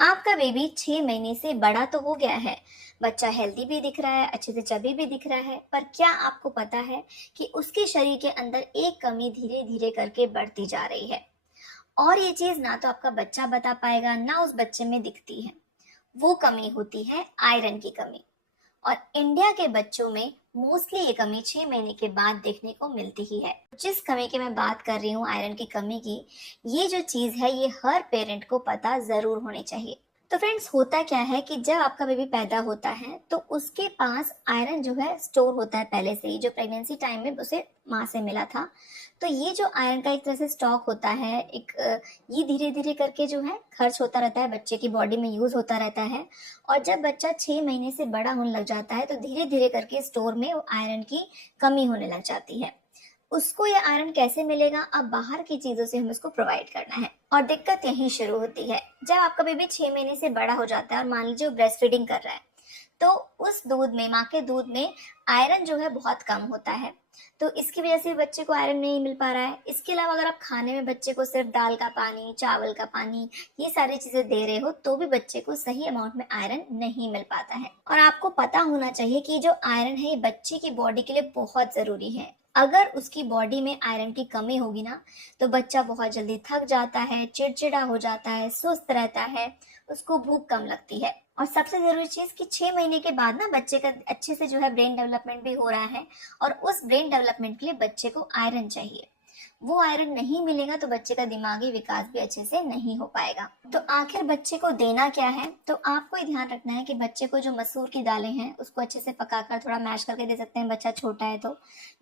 आपका बेबी 6 महीने से बड़ा तो हो गया है। बच्चा हेल्दी भी दिख रहा है, अच्छे से चबी भी दिख रहा है, पर क्या आपको पता है कि उसके शरीर के अंदर एक कमी धीरे धीरे करके बढ़ती जा रही है। और ये चीज ना तो आपका बच्चा बता पाएगा, ना उस बच्चे में दिखती है। वो कमी होती है आयरन की कमी। और इंडिया के बच्चों में मोस्टली ये कमी 6 महीने के बाद देखने को मिलती ही है। जिस कमी की मैं बात कर रही हूँ, आयरन की कमी की, ये जो चीज है ये हर पेरेंट को पता जरूर होनी चाहिए। तो फ्रेंड्स, होता क्या है कि जब आपका बेबी पैदा होता है तो उसके पास आयरन जो है स्टोर होता है पहले से ही, जो प्रेगनेंसी टाइम में उसे माँ से मिला था। तो ये जो आयरन का एक तरह से स्टॉक होता है, ये धीरे धीरे करके जो है खर्च होता रहता है, बच्चे की बॉडी में यूज होता रहता है। और जब बच्चा 6 महीने से बड़ा होने लग जाता है तो धीरे धीरे करके स्टोर में आयरन की कमी होने लग जाती है। उसको ये आयरन कैसे मिलेगा? अब बाहर की चीजों से हमें उसको प्रोवाइड करना है। और दिक्कत यहीं शुरू होती है, जब आपका बेबी 6 महीने से बड़ा हो जाता है और मान लीजिए वो ब्रेस्ट फीडिंग कर रहा है, तो उस दूध में, माँ के दूध में आयरन जो है बहुत कम होता है। तो इसकी वजह से बच्चे को आयरन नहीं मिल पा रहा है। इसके अलावा अगर आप खाने में बच्चे को सिर्फ दाल का पानी, चावल का पानी, ये सारी चीजें दे रहे हो, तो भी बच्चे को सही अमाउंट में आयरन नहीं मिल पाता है। और आपको पता होना चाहिए कि जो आयरन है ये बच्चे की बॉडी के लिए बहुत जरूरी है। अगर उसकी बॉडी में आयरन की कमी होगी ना, तो बच्चा बहुत जल्दी थक जाता है, चिड़चिड़ा हो जाता है, सुस्त रहता है, उसको भूख कम लगती है। और सबसे जरूरी चीज कि 6 महीने के बाद ना बच्चे का अच्छे से जो है ब्रेन डेवलपमेंट भी हो रहा है। और उस ब्रेन डेवलपमेंट के लिए बच्चे को आयरन चाहिए। वो आयरन नहीं मिलेगा तो बच्चे का दिमागी विकास भी अच्छे से नहीं हो पाएगा। तो आखिर बच्चे को देना क्या है? तो आपको ही ध्यान रखना है कि बच्चे को जो मसूर की दालें हैं उसको अच्छे से पकाकर थोड़ा मैश करके दे सकते हैं, बच्चा छोटा है तो।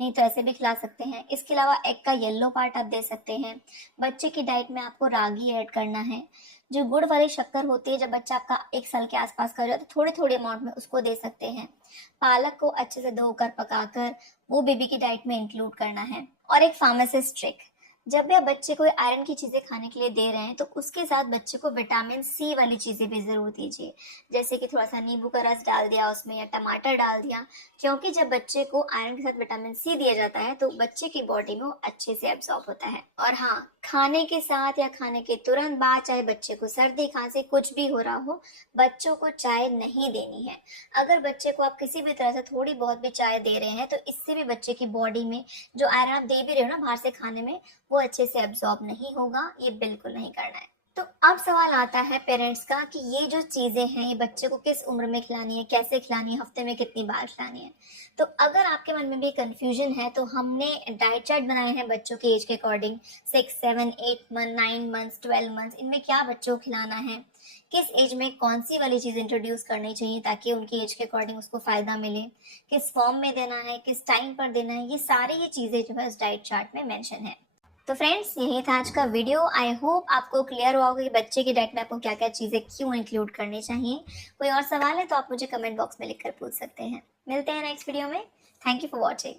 नहीं तो ऐसे भी खिला सकते हैं। इसके अलावा एग का येलो पार्ट आप दे सकते हैं। बच्चे की डाइट में आपको रागी ऐड करना है। जो गुड़ वाली शक्कर होती है, जब बच्चा आपका 1 साल के आसपास का हो जाए तो थोड़े थोड़े अमाउंट में उसको दे सकते हैं। पालक को अच्छे से धोकर पकाकर वो बेबी की डाइट में इंक्लूड करना है। और एक फार्मासिस्ट ट्रिक, जब भी आप बच्चे को आयरन की चीजें खाने के लिए दे रहे हैं तो उसके साथ बच्चे को विटामिन सी वाली चीजें भी जरूर दीजिए। जैसे कि थोड़ा सा नींबू का रस डाल दिया उसमें, या टमाटर डाल दिया। क्योंकि जब बच्चे को आयरन के साथ विटामिन सी दिया जाता है तो बच्चे की बॉडी में वो अच्छे से एब्जॉर्ब होता है। और हाँ, खाने के साथ या खाने के तुरंत बाद, चाहे बच्चे को सर्दी खांसी कुछ भी हो रहा हो, बच्चों को चाय नहीं देनी है। अगर बच्चे को आप किसी भी तरह से थोड़ी बहुत भी चाय दे रहे हैं तो इससे भी बच्चे की बॉडी में जो आयरन आप दे भी रहे हो ना बाहर से खाने में, वो अच्छे से एब्जॉर्ब नहीं होगा। ये बिल्कुल नहीं करना है। तो अब सवाल आता है पेरेंट्स का कि ये जो चीजें हैं ये बच्चे को किस उम्र में खिलानी है, कैसे खिलानी है, हफ्ते में कितनी बार खिलानी है। तो अगर आपके मन में भी कंफ्यूजन है तो हमने डाइट चार्ट बनाए हैं बच्चों के एज के अकॉर्डिंग। 6, 7, 8 मंथ, 9 मंथ्स, 12 मंथ्स, इनमें क्या बच्चों को खिलाना है, किस एज में कौन सी वाली चीज इंट्रोड्यूस करनी चाहिए ताकि उनकी एज के अकॉर्डिंग उसको फायदा मिले, किस फॉर्म में देना है, किस टाइम पर देना है, ये सारी ये चीजें जो है उस डाइट चार्ट में मेंशन है। तो फ्रेंड्स, यही था आज का वीडियो। आई होप आपको क्लियर हुआ होगा कि बच्चे की डाइट में आपको क्या क्या चीज़ें क्यों इंक्लूड करनी चाहिए। कोई और सवाल है तो आप मुझे कमेंट बॉक्स में लिखकर पूछ सकते हैं। मिलते हैं नेक्स्ट वीडियो में। Thank you for watching.